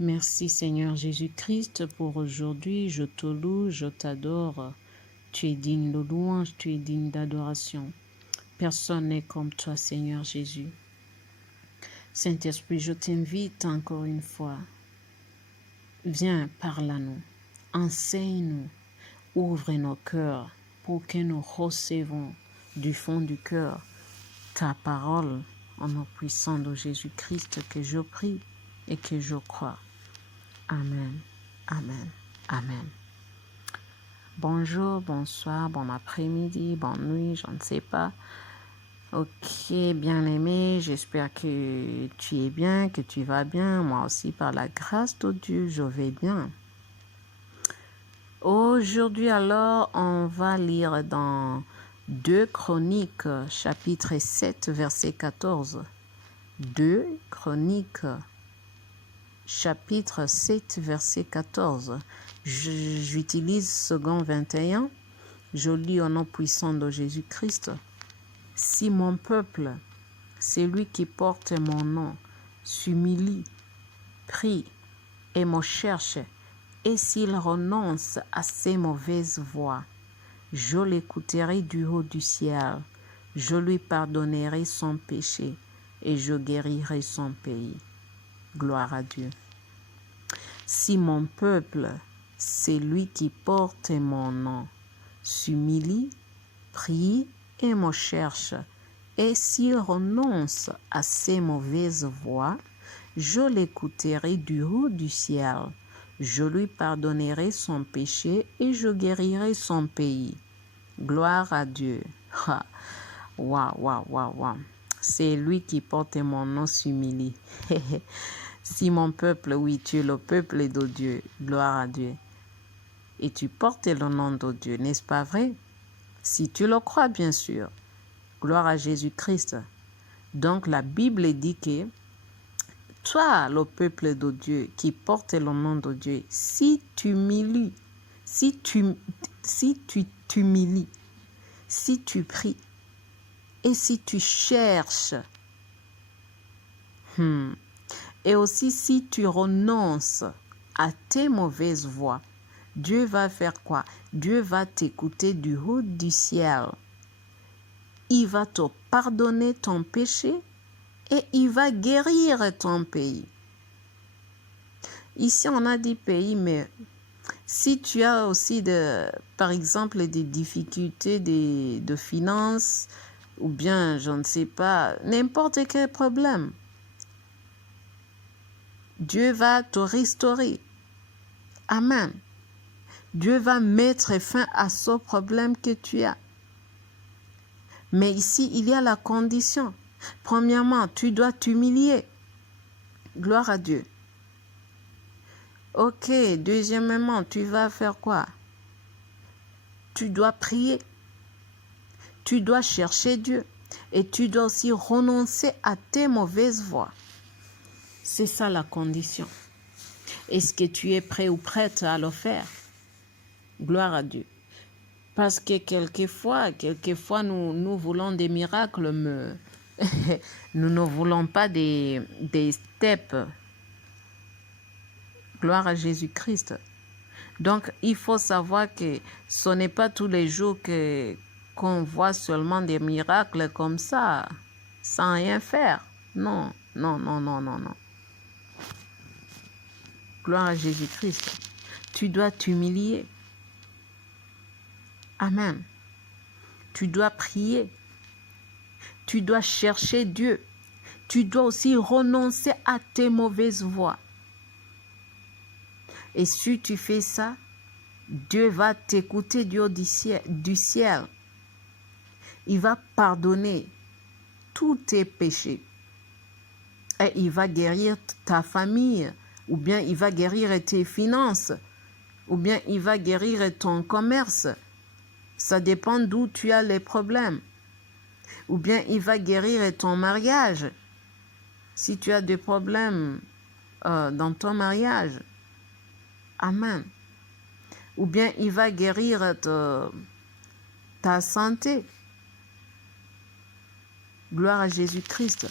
Merci Seigneur Jésus-Christ pour aujourd'hui. Je te loue, je t'adore. Tu es digne de louange, tu es digne d'adoration. Personne n'est comme toi Seigneur Jésus. Saint-Esprit, je t'invite encore une fois. Viens, parle à nous. Enseigne-nous. Ouvre nos cœurs pour que nous recevons du fond du cœur ta parole en nom puissant de Jésus-Christ que je prie et que je crois. Amen, amen, amen. Bonjour, bonsoir, bon après-midi, bonne nuit, je ne sais pas. Ok, bien-aimé, j'espère que tu es bien, que tu vas bien. Moi aussi, par la grâce de Dieu, je vais bien. Aujourd'hui, alors, on va lire dans 2 Chroniques, chapitre 7, verset 14. 2 Chroniques, chapitre 7, verset 14. J'utilise second 21. Je lis au nom puissant de Jésus-Christ. Si mon peuple, celui qui porte mon nom, s'humilie, prie et me cherche, et s'il renonce à ses mauvaises voies, je l'écouterai du haut du ciel, je lui pardonnerai son péché et je guérirai son pays. Gloire à Dieu. Si mon peuple, celui qui porte mon nom, s'humilie, prie et me cherche, et s'il renonce à ses mauvaises voies, je l'écouterai du haut du ciel, je lui pardonnerai son péché et je guérirai son pays. Gloire à Dieu. Waouh, waouh, waouh, waouh. C'est lui qui porte mon nom s'humilie. Si mon peuple, oui, tu es le peuple de Dieu, gloire à Dieu. Et tu portes le nom de Dieu, n'est-ce pas vrai? Si tu le crois, bien sûr. Gloire à Jésus-Christ. Donc la Bible dit que toi, le peuple de Dieu, qui porte le nom de Dieu, si tu t'humilies, si tu t'humilies, si tu pries et si tu cherches, et aussi si tu renonces à tes mauvaises voies, Dieu va faire quoi? Dieu va t'écouter du haut du ciel. Il va te pardonner ton péché et il va guérir ton pays. Ici, on a dit pays, mais si tu as aussi, par exemple, des difficultés de finances, ou bien, je ne sais pas, n'importe quel problème, Dieu va te restaurer. Amen. Dieu va mettre fin à ce problème que tu as. Mais ici, il y a la condition. Premièrement, tu dois t'humilier. Gloire à Dieu. Ok, deuxièmement, tu vas faire quoi? Tu dois prier. Tu dois chercher Dieu. Et tu dois aussi renoncer à tes mauvaises voies. C'est ça la condition. Est-ce que tu es prêt ou prête à le faire? Gloire à Dieu. Parce que quelquefois nous voulons des miracles, mais nous ne voulons pas des steps. Gloire à Jésus-Christ. Donc, il faut savoir que ce n'est pas tous les jours qu'on voit seulement des miracles comme ça, sans rien faire. Non, non, non, non, non, non. Gloire à Jésus-Christ. Tu dois t'humilier. Amen. Tu dois prier. Tu dois chercher Dieu. Tu dois aussi renoncer à tes mauvaises voies. Et si tu fais ça, Dieu va t'écouter du haut du ciel. Il va pardonner tous tes péchés. Et il va guérir ta famille. Ou bien il va guérir tes finances. Ou bien il va guérir ton commerce. Ça dépend d'où tu as les problèmes. Ou bien il va guérir ton mariage. Si tu as des problèmes dans ton mariage. Amen. Ou bien il va guérir ta santé. Gloire à Jésus-Christ.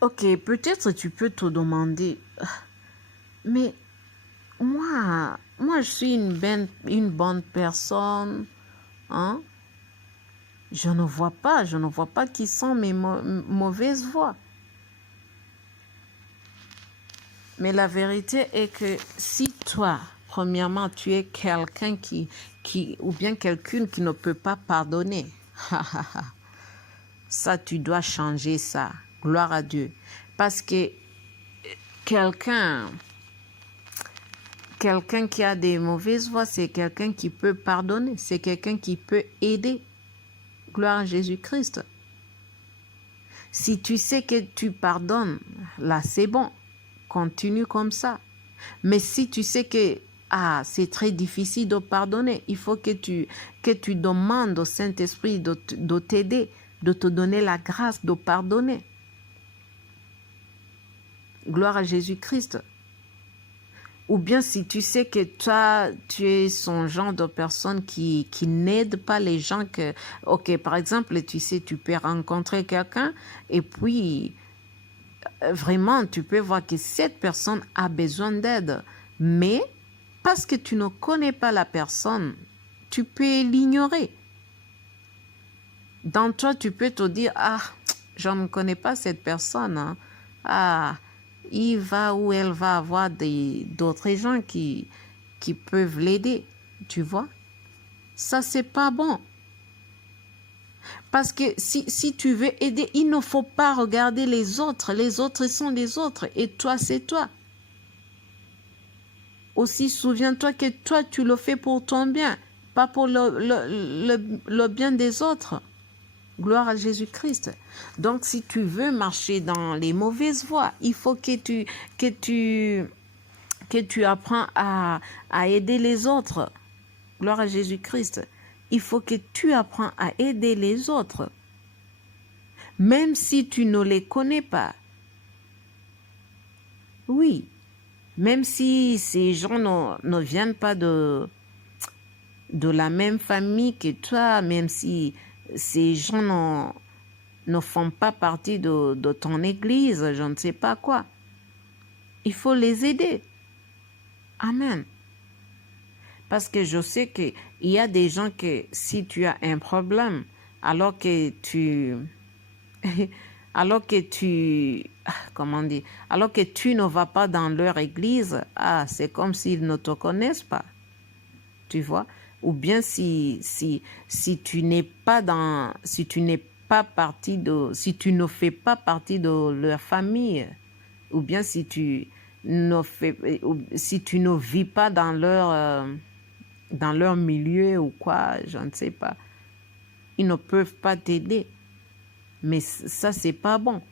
Ok, peut-être tu peux te demander, mais moi je suis une bonne personne, hein? Je ne vois pas qui sont mes mauvaises voies. Mais la vérité est que si toi, premièrement, tu es quelqu'un ou bien quelqu'une qui ne peut pas pardonner, ça, tu dois changer ça. Gloire à Dieu. Parce que quelqu'un qui a des mauvaises voies, c'est quelqu'un qui peut pardonner. C'est quelqu'un qui peut aider. Gloire à Jésus-Christ. Si tu sais que tu pardonnes, là, c'est bon. Continue comme ça. Mais si tu sais que c'est très difficile de pardonner, il faut que tu demandes au Saint-Esprit de t'aider, de te donner la grâce de pardonner. Gloire à Jésus-Christ. Ou bien si tu sais que toi, tu es son genre de personne qui n'aide pas les gens que... Ok, par exemple, tu sais, tu peux rencontrer quelqu'un et puis vraiment, tu peux voir que cette personne a besoin d'aide. Mais parce que tu ne connais pas la personne, tu peux l'ignorer. Dans toi, tu peux te dire, je ne connais pas cette personne. Hein. Il va ou elle va avoir d'autres gens qui peuvent l'aider. Tu vois? Ça, c'est pas bon. Parce que si tu veux aider, il ne faut pas regarder les autres. Les autres sont les autres et toi, c'est toi. Aussi, souviens-toi que toi, tu le fais pour ton bien, pas pour le bien des autres. Gloire à Jésus-Christ. Donc, si tu veux marcher dans les mauvaises voies, il faut que tu apprends à aider les autres. Gloire à Jésus-Christ. Il faut que tu apprends à aider les autres. Même si tu ne les connais pas. Oui. Même si ces gens ne viennent pas de la même famille que toi, même si ces gens ne font pas partie de ton église, je ne sais pas quoi. Il faut les aider. Amen. Parce que je sais qu'il y a des gens que si tu as un problème, alors que tu ne vas pas dans leur église, c'est comme s'ils ne te connaissent pas. Tu vois? Ou bien si tu ne fais pas partie de leur famille, ou bien si tu ne vis pas dans leur milieu ou quoi, je ne sais pas. Ils ne peuvent pas t'aider. Mais ça, c'est pas bon.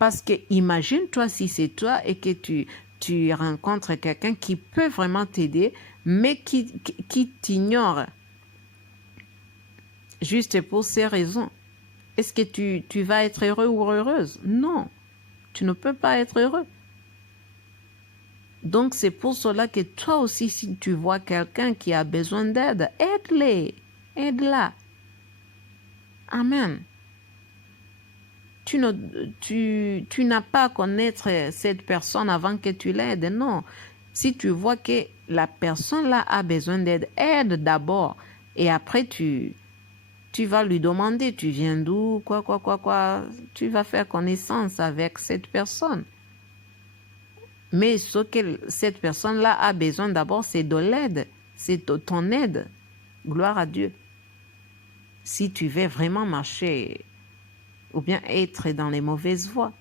Parce que imagine-toi si c'est toi et que tu rencontres quelqu'un qui peut vraiment t'aider, mais qui t'ignore juste pour ces raisons. Est-ce que tu vas être heureux ou heureuse? Non, tu ne peux pas être heureux. Donc, c'est pour cela que toi aussi, si tu vois quelqu'un qui a besoin d'aide, aide-la. Amen. Tu n'as pas à connaître cette personne avant que tu l'aides. Non. Si tu vois que la personne-là a besoin d'aide, aide d'abord. Et après, tu vas lui demander, tu viens d'où, quoi. Tu vas faire connaissance avec cette personne. Mais ce que cette personne-là a besoin d'abord, c'est de l'aide. C'est de ton aide. Gloire à Dieu. Si tu veux vraiment marcher ou bien être dans les mauvaises voies.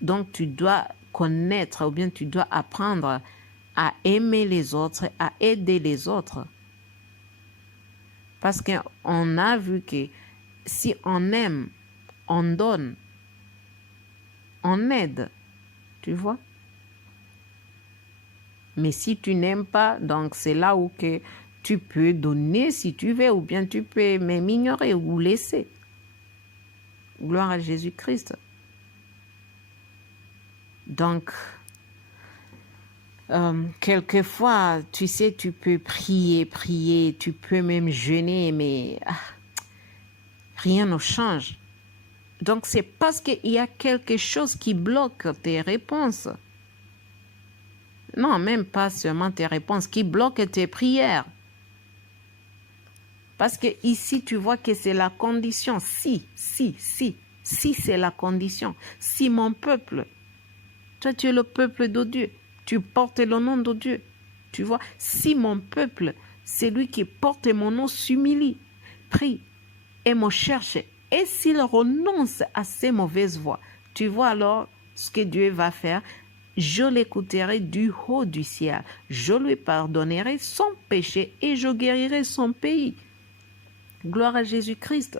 Donc, tu dois connaître ou bien tu dois apprendre à aimer les autres, à aider les autres. Parce qu'on a vu que si on aime, on donne, on aide, tu vois. Mais si tu n'aimes pas, donc c'est là où que tu peux donner si tu veux ou bien tu peux même ignorer ou laisser. Gloire à Jésus-Christ. Donc, quelquefois, tu sais, tu peux prier, tu peux même jeûner, mais rien ne change. Donc, c'est parce qu'il y a quelque chose qui bloque tes réponses. Non, même pas seulement tes réponses, qui bloque tes prières. Parce que ici, tu vois que c'est la condition. Si c'est la condition. Si mon peuple, toi tu es le peuple de Dieu, tu portes le nom de Dieu. Tu vois, si mon peuple, celui qui porte mon nom, s'humilie, prie et me cherche, et s'il renonce à ses mauvaises voies, tu vois alors ce que Dieu va faire. Je l'écouterai du haut du ciel. Je lui pardonnerai son péché et je guérirai son pays. Gloire à Jésus-Christ.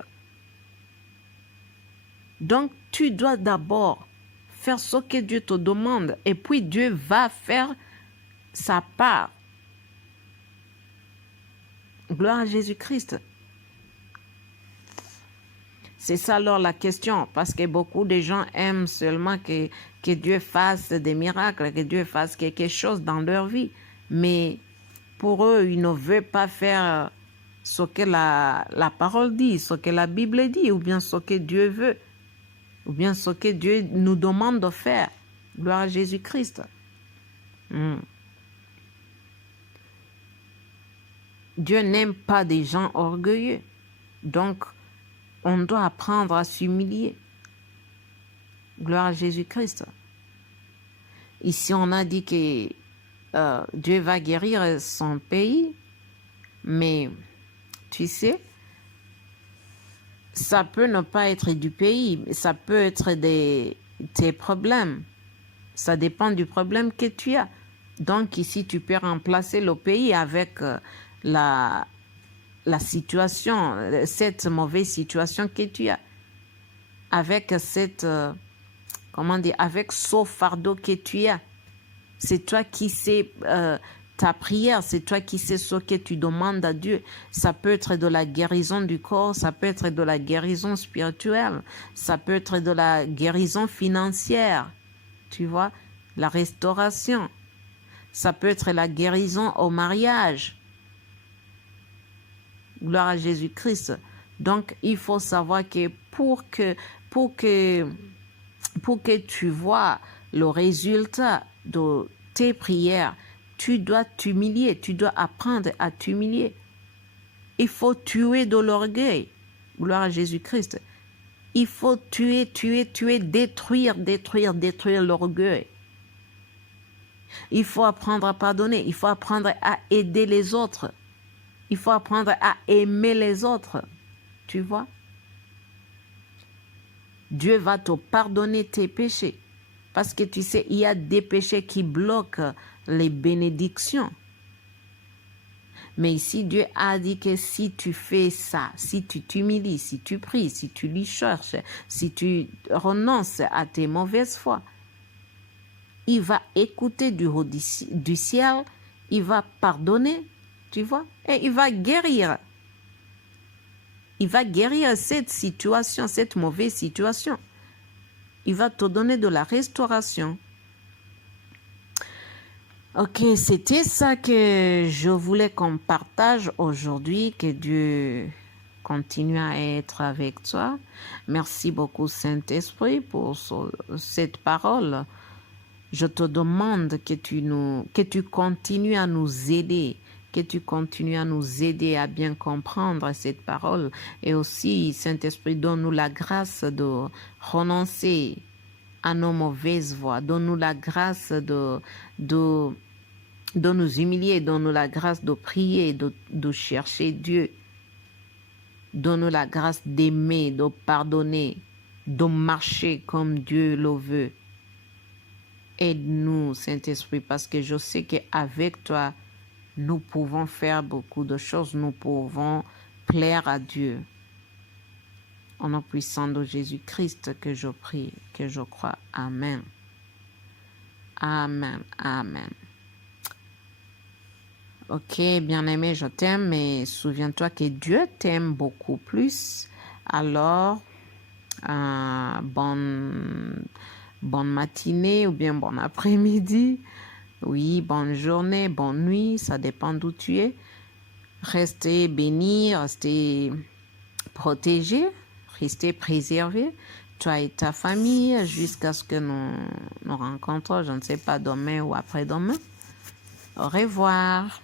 Donc, tu dois d'abord faire ce que Dieu te demande et puis Dieu va faire sa part. Gloire à Jésus-Christ. C'est ça alors la question, parce que beaucoup de gens aiment seulement que Dieu fasse des miracles, que Dieu fasse quelque chose dans leur vie. Mais pour eux, ils ne veulent pas faire ce que la parole dit, ce que la Bible dit, ou bien ce que Dieu veut, ou bien ce que Dieu nous demande de faire. Gloire à Jésus-Christ. Dieu n'aime pas des gens orgueilleux. Donc, on doit apprendre à s'humilier. Gloire à Jésus-Christ. Ici, on a dit que Dieu va guérir son pays, mais tu sais, ça peut ne pas être du pays, ça peut être tes problèmes. Ça dépend du problème que tu as. Donc ici, tu peux remplacer le pays avec la situation, cette mauvaise situation que tu as. Avec cette, avec ce fardeau que tu as. C'est toi qui sais ta prière, c'est toi qui sais ce que tu demandes à Dieu. Ça peut être de la guérison du corps, ça peut être de la guérison spirituelle, ça peut être de la guérison financière, tu vois, la restauration. Ça peut être la guérison au mariage. Gloire à Jésus-Christ. Donc, il faut savoir que pour que tu vois le résultat de tes prières, tu dois t'humilier, tu dois apprendre à t'humilier. Il faut tuer de l'orgueil. Gloire à Jésus-Christ. Il faut tuer, détruire l'orgueil. Il faut apprendre à pardonner, il faut apprendre à aider les autres. Il faut apprendre à aimer les autres. Tu vois? Dieu va te pardonner tes péchés. Parce que tu sais, il y a des péchés qui bloquent les bénédictions. Mais ici, Dieu a dit que si tu fais ça, si tu t'humilies, si tu pries, si tu lui cherches, si tu renonces à tes mauvaises foi, il va écouter du haut du ciel, il va pardonner, tu vois, et il va guérir. Il va guérir cette situation, cette mauvaise situation. Il va te donner de la restauration. Ok, c'était ça que je voulais qu'on partage aujourd'hui. Que Dieu continue à être avec toi. Merci beaucoup, Saint-Esprit, pour cette parole. Je te demande que tu continues à nous aider, que tu continues à nous aider à bien comprendre cette parole. Et aussi, Saint-Esprit, donne-nous la grâce de renoncer à nos mauvaises voies. Donne-nous la grâce de nous humilier. Donne-nous la grâce de prier, de chercher Dieu. Donne-nous la grâce d'aimer, de pardonner, de marcher comme Dieu le veut. Aide-nous, Saint-Esprit, parce que je sais qu'avec toi, nous pouvons faire beaucoup de choses. Nous pouvons plaire à Dieu. Au nom puissant de Jésus-Christ que je prie, que je crois. Amen. Amen. Amen. Ok, bien-aimé, je t'aime, mais souviens-toi que Dieu t'aime beaucoup plus. Alors, bonne matinée ou bien bon après-midi. Oui, bonne journée, bonne nuit, ça dépend d'où tu es. Restez bénis, restez protégés, restez préservés. toi et ta famille jusqu'à ce que nous rencontrons, je ne sais pas, demain ou après-demain. Au revoir.